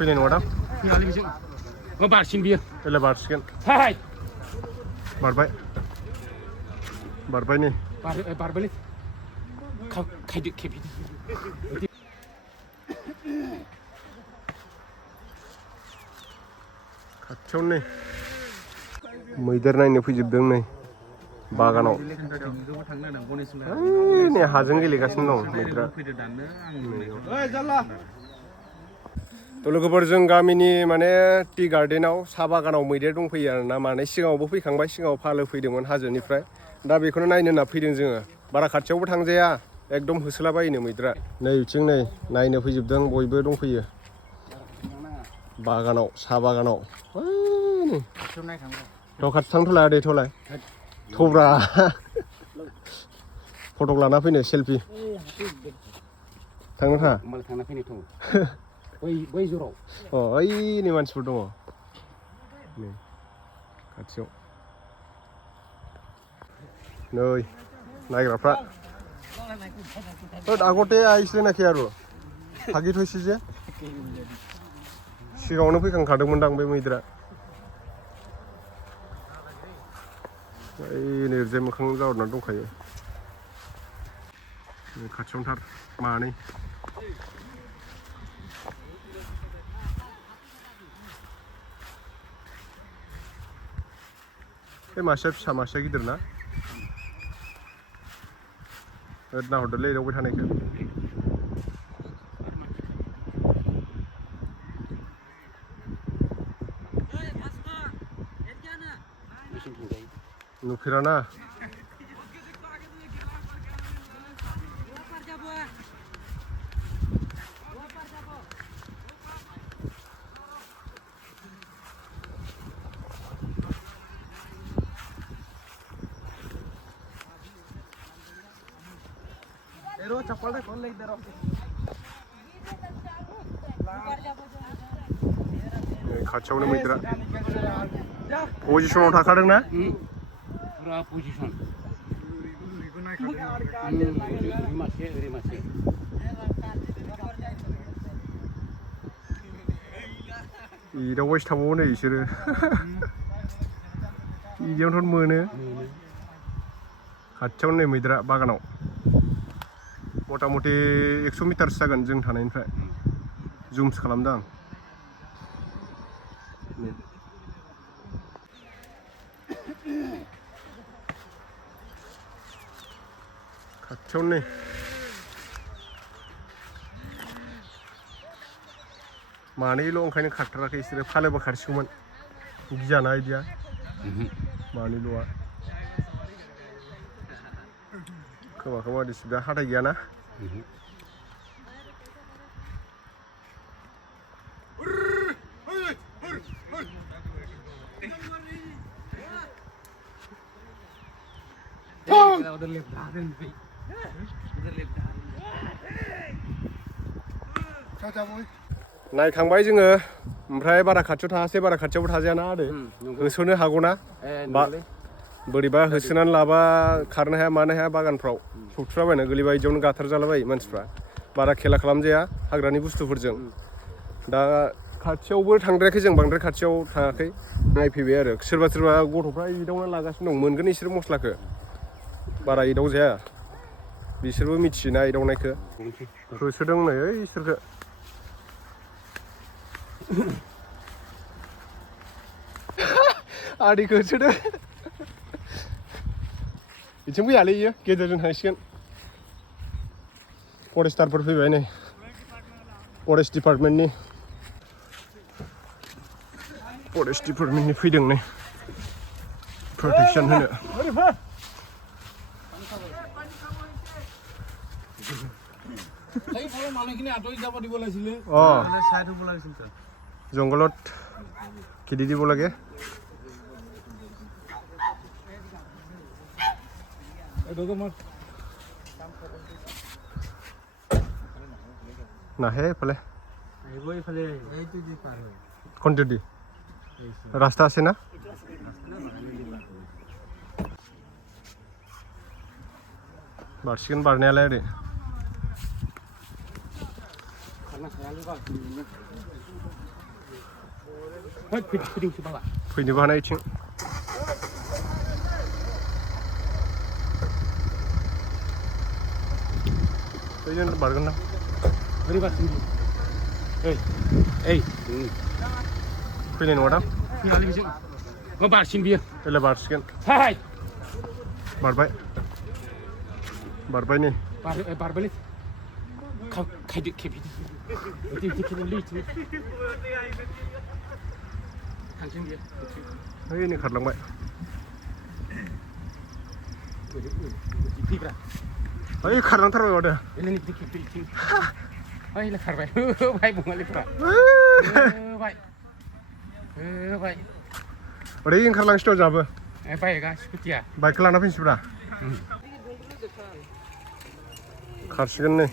फैनाय नङा दां फैयालै बिजों बारसिन बियो बेलाय बारसिगोन हाय बारबाय नै बारबायलै खायदो खेबदो खाथियावनो नै मैदेर नायनो फैजोबदों नै बागानाव नै हाजों गेलेगासिनो दं मैदेरा थ' लोगोफोर जों गामिनि माने टि गार्डेनाव साहा बागानाव मैदेर दंफैयो आरोना माने सिगाङावबो फैखांबाय सिगाङाव फालो फैदोंमोन हाजोनिफ्राय दा बेखौनो नायनो होनना फैदों जोङो बारा खाथियावबो थांजाया एकदम होसोलाबायोनो मैदेरा नै बिथिं नै नायनो फैजोबदों बयबो दंफैयो बागानाव साहा बागानाव थ' खाथि थांथ'लाय आदै थ'ब्रा फटक लाना फैनो सेलफि थांनो थाङा थांना फैनायथ' बै जराव ओइनि मानसिफोर दङ नै खाथियाव नै नायग्राफ्रा আগতে আহিছিলে নাকি আৰু থাকি থৈছে যে सिगाङावनो फैखांखादोंमोनदां बे मैदेरा ओइ नैरजे मोखां जाहरनानै दंखायो खाथियावनोथार मानै बे मासेया फिसा मासेया गिदिर ना नाहरदोलै एदावबाय थानायखौ नुफेराना खाथियावनो मैदेरा पजिसनाव थाखादों ना पुरा पजिसन मासे एदावबायसो थाबावो नै बिसोरो बिदियावनोथ' मोनो खाथियावनो नै मैदेरा बागानाव मथा मथि 100 मिटारसो जागोन जों थानायनिफ्राय जुमस खालामदों आं खाथियावनो नै मानैल' ओंखायनो खारथाराखै बिसोरो फालोबो खारसिगौमोन गियाना बिदिया मानैल'आ खोमाखौ मादिसो दा हाथाय गैयाना नायखांबाय जोङो ओमफ्राय बारा खाथियाव थाङासै बारा खाथियावबो थाजायाना आदै होसोनो हागौना बोरैबा होसोनानै लाबा खारनो हाया मानो हाया बागानफ्राव सौथुलाबायना गोलैबा बिदियावनो गाथार जालाबायो मानसिफ्रा बारा खेला खालामजाया हाग्रानि बुस्थुफोरजों दा खाथियावबो थांद्रायाखै जों बांद्राय खाथियाव थाङाखै नायफैबाय आरो सोरबा गथ'फ्रा एदावना लागासिनो दं मोनगोन बिसोर मस्लाखौ बारा एदाव जाया बिसोरबो मिथियोना एदावनायखौ होसोदों नै इसोरखौ आदैखौ होसोदों बिथिं फैयालै इयो गेजेरजों थांसिगोन फरेस्टारफोर फैबाय नै फरेस्ट डिपार्टमेन्टनि फैदों नै प्रटेकसन होनो জংঘলত খেদি দিব লাগে নাহে এইফালে কোনটো দি ৰাস্তা আছে না बारसिगोन बारनायालाय ओरै Hết phình số ba. फैनोबो हानाय इथिं बैजों बारगोन ना Beri basin. Ey. फैनाय नङा दां Fiyali bizim. Go barsin biyo. देलाय बारसिगोन Hai. बारबाय नै Barbelit. Kaydı kepidi. Öteki kepidi liçi. Hangi biyo? ओइ नै खारलांबाय Tigra. ओइ खारलांथारबाय माथो Elini bir kepidi. Ay la karbay. Bay bungali fra. Bay. Bay. ओरै ओंखारलांसै थ' जाबो Bay ga skutia. बाइकखौ लाना फैनोसैब्रा खारसिगोन नै